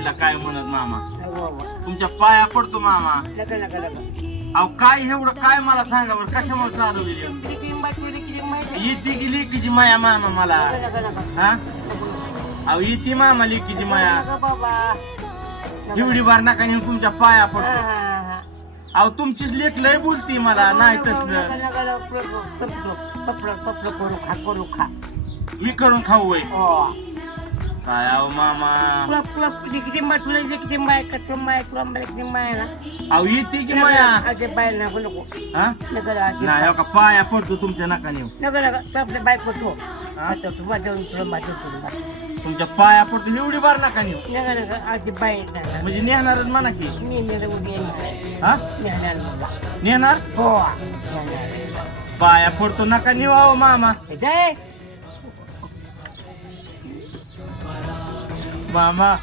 तिला काय म्हणत मामा वा वा. तुमच्या पाया पडतो मामा नका नका नका. अहो काय एवढं काय मला सांगा बरं कशामुळे चालवली किती बाटली किती माहिती. येते की लेकीची माया मामा मला नका नका नका. हा अहो येते मामा लेकीची माया नका बाबा. एवढी बार नका नेऊन तुमच्या पाया हा, पडतो हा, हा. अहो तुमचीच लेख लय बोलती मला नाही नका, तसलं नका, नका. पपलं करू खा करू खा. मी करून खाऊ वय हो. काय अहो मामा किती माटुला किती माय कचरा माय तुला मला किती माय ना. अहो येते की माया आजे बाय नको नको. हा नका आजी. नाही हो का पाया पडतो तुमच्या नका नेऊ नका नका. तू आपल्या बायको ठो. हा? आता तू माझ्यावर तुला माझ्यावर. तुमच्या पाया पडतो एवढी बार नका नेऊ नका नका आजी बाय नका. म्हणजे नेणारच म्हणा की मी नेलं उद्या येणार. हा नेणार मला. नेणार हो नेणार. पाया पडतो नका नेऊ अहो मामा जय मामा